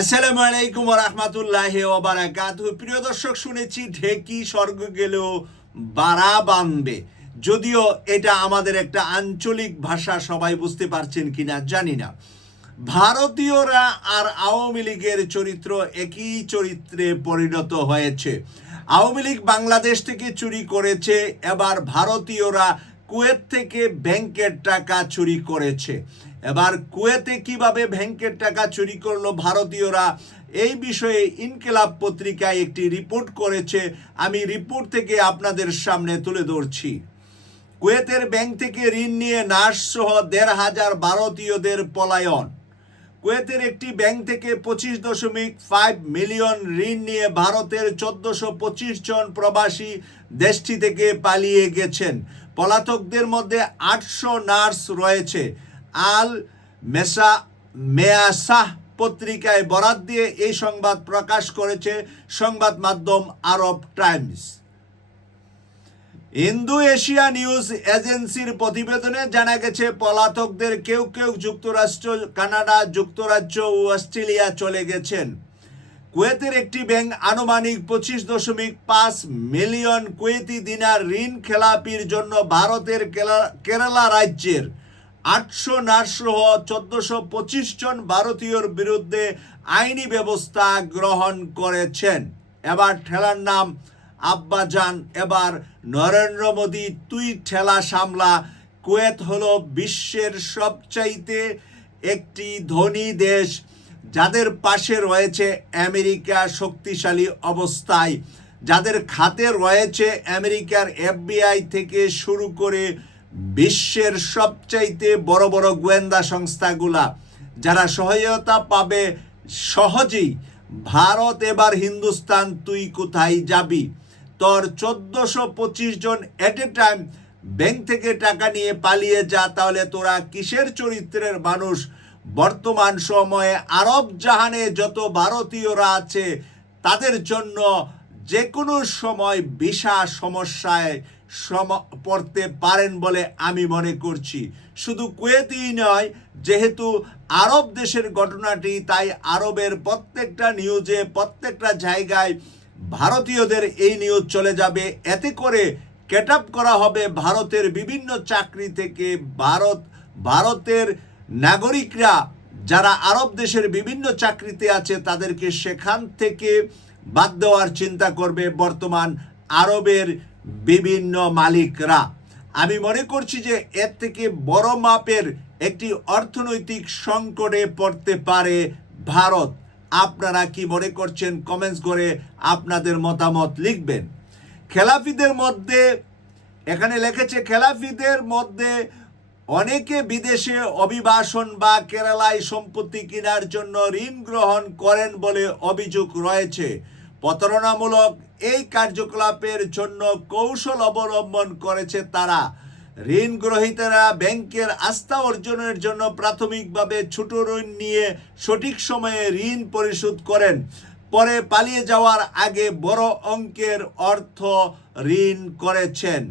আসসালামু আলাইকুম রহমতুল্লাহ ওবারাকাত প্রিয় দর্শক, শুনেছি ঢেকি স্বর্গ গেলেও বাড়া বানবে। যদিও এটা আমাদের একটা আঞ্চলিক ভাষা, সবাই বুঝতে পারছেন কিনা জানি না। ভারতীয়রা আর আওয়ামী লীগের চরিত্র একই চরিত্রে পরিণত হয়েছে। আওয়ামী লীগ বাংলাদেশ থেকে চুরি করেছে, এবার ভারতীয়রা কুয়েত থেকে ব্যাংকের টাকা চুরি করেছে। এবার কুয়েতে কীভাবে ব্যাংকের টাকা চুরি করল ভারতীয়রা, এই বিষয়ে ইনকেলাব পত্রিকায় একটি রিপোর্ট করেছে। আমি রিপোর্ট থেকে আপনাদের সামনে তুলে ধরছি। কুয়েতের ব্যাংক থেকে ঋণ নিয়ে নার্স সহ দেড় হাজার ভারতীয়দের পলায়ন। কুয়েতের একটি ব্যাংক থেকে পঁচিশ দশমিক ফাইভ মিলিয়ন ঋণ নিয়ে ভারতের চোদ্দশো পঁচিশ জন প্রবাসী দেশটি থেকে পালিয়ে গেছেন। পলাতকদের মধ্যে আটশো নার্স রয়েছে। আল মেসা, মেয়াসাহ পত্রিকায় বরাত দিয়ে এই সংবাদ প্রকাশ করেছে সংবাদ মাধ্যম Arab Times. Indo Asia News এজেন্সির প্রতিবেদনে জানা গেছে, পলাতকদের কেউ কেউ যুক্তরাষ্ট্র, কানাডা, যুক্তরাজ্য ও অস্ট্রেলিয়া চলে গেছেন। কুয়েতের একটি ব্যাংক আনুমানিক পঁচিশ দশমিক পাঁচ মিলিয়ন কুয়েতি দিনার ঋণ খেলাপির জন্য ভারতের কেরালা রাজ্যের আটশো নার্সসহ চোদ্দশো পঁচিশ জন ভারতীয়র বিরুদ্ধে আইনি ব্যবস্থা গ্রহণ করেছেন। এবার ঠেলার নাম আব্বাজান। এবার নরেন্দ্র মোদী তুই ঠেলা সামলা। কুয়েত হলো বিশ্বের সবচাইতে একটি ধনী দেশ। যাদের পাশে রয়েছে আমেরিকা শক্তিশালী অবস্থায়। যাদের খাতে রয়েছে আমেরিকার এফবিআই থেকে শুরু করে বিশ্বের সবচাইতে বড় বড় গোয়েন্দা সংস্থাগুলা, যারা সহায়তা পাবে সহজেই ভারত এবার হিন্দুস্তান তুই কোথায় যাবি? তোর চোদ্দশো পঁচিশ জন এট এ টাইম ব্যাংক থেকে টাকা নিয়ে পালিয়ে যা, তাহলে তোরা কিসের চরিত্রের মানুষ? বর্তমান সময়ে আরব জাহানে যত ভারতীয়রা আছে, তাদের জন্য যে কোনো সময় বিশা সমস্যায় সম পড়তে পারেন বলে আমি মনে করছি। শুধু কুয়েতেই নয়, যেহেতু আরব দেশের ঘটনাটি, তাই আরবের প্রত্যেকটা নিউজে, প্রত্যেকটা জায়গায় ভারতীয়দের এই নিউজ চলে যাবে। এতে করে কেট করা হবে ভারতের বিভিন্ন চাকরি থেকে। ভারত, ভারতের নাগরিকরা যারা আরব দেশের বিভিন্ন চাকরিতে আছে, তাদেরকে সেখান থেকে বাদ দেওয়ার চিন্তা করবে। বর্তমান আরবের বিভিন্ন মালিকরা। আমি মনে করছি যে এর থেকে বড় মাপের একটি অর্থনৈতিক সংকটে পড়তে পারে ভারত। আপনারা কি মনে করছেন? কমেন্টস করে আপনাদের মতামত লিখবেন। খেলাফিদের মধ্যে, এখানে লিখেছে, খেলাফিদের মধ্যে অনেকে বিদেশে অভিবাসন বা কেরালায় সম্পত্তি কেনার জন্য ঋণ গ্রহণ করেন বলে অভিযোগ রয়েছে। প্রতারণামূলক এই কার্যকলাপের জন্য কৌশল অবলম্বন করেছে তারা। ঋণ গ্রহীতারা ব্যাংকের আস্থা অর্জনের জন্য প্রাথমিকভাবে ছোট ঋণ নিয়ে সঠিক সময়ে ঋণ পরিশোধ করেন। পরে পালিয়ে যাওয়ার আগে বড় অঙ্কের অর্থ ঋণ করেছেন।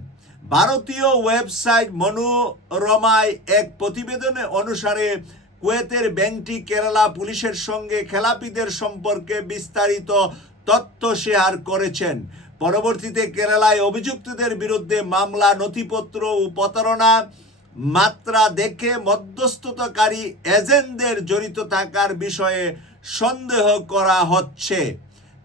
ভারতীয় ওয়েবসাইট মনোরমায় এক প্রতিবেদনে অনুসারে কুয়েতের ব্যাংকটি কেরালা পুলিশের সঙ্গে খেলাপিদের সম্পর্কে বিস্তারিত তথ্য শেয়ার করেছেন। পরবর্তীতে কেরালায় অভিযুক্তদের বিরুদ্ধে মামলা, নথিপত্র ও প্রতারণা, মাত্রা দেখে মধ্যস্থতাকারী এজেন্টদের জড়িত থাকার বিষয়ে সন্দেহ করা হচ্ছে।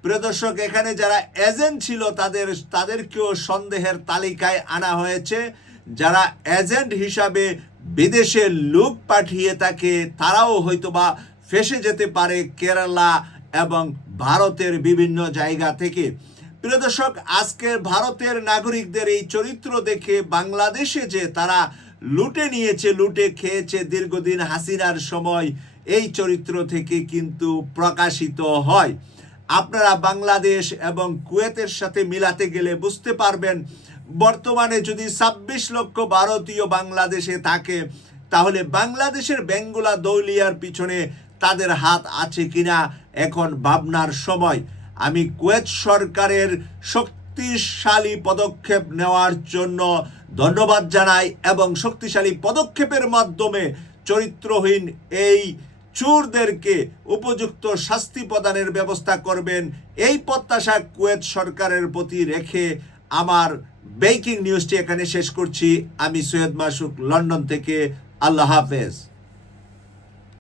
প্রিয় দর্শক, এখানে যারা এজেন্ট ছিল তাদের, তাদেরকেও সন্দেহের তালিকায় আনা হয়েছে। যারা এজেন্ট হিসাবে বিদেশে লোক পাঠিয়ে থাকে, তারাও হয়তোবা ফেসে যেতে পারে কেরালা এবং ভারতের বিভিন্ন জায়গা থেকে। প্রিয় দর্শক, আজকের ভারতের নাগরিকদের এই চরিত্র দেখে বাংলাদেশে যে তারা লুটে নিয়েছে, লুটে খেয়েছে দীর্ঘদিন হাসিনার সময়, এই চরিত্র থেকে কিন্তু প্রকাশিত হয়। আপনারা বাংলাদেশ এবং কুয়েতের সাথে মিলাতে গেলে বুঝতে পারবেন, বর্তমানে যদি ছাব্বিশ লক্ষ ভারতীয় বাংলাদেশে থাকে, তাহলে বাংলাদেশের বেঙ্গুলা দৌলিয়ার পিছনে তাদের হাত আছে কিনা এখন ভাবনার সময়। আমি কুয়েত সরকারের শক্তিশালী পদক্ষেপ নেওয়ার জন্য ধন্যবাদ জানাই এবং শক্তিশালী পদক্ষেপের মাধ্যমে চরিত্রহীন এই চোরদেরকে উপযুক্ত শাস্তি প্রদানের ব্যবস্থা করবেন, এই প্রত্যাশা কুয়েত সরকারের প্রতি রেখে আমার ব্রেকিং নিউজটি এখানে শেষ করছি। আমি সৈয়দ মাসুক, লন্ডন থেকে। আল্লাহ হাফেজ।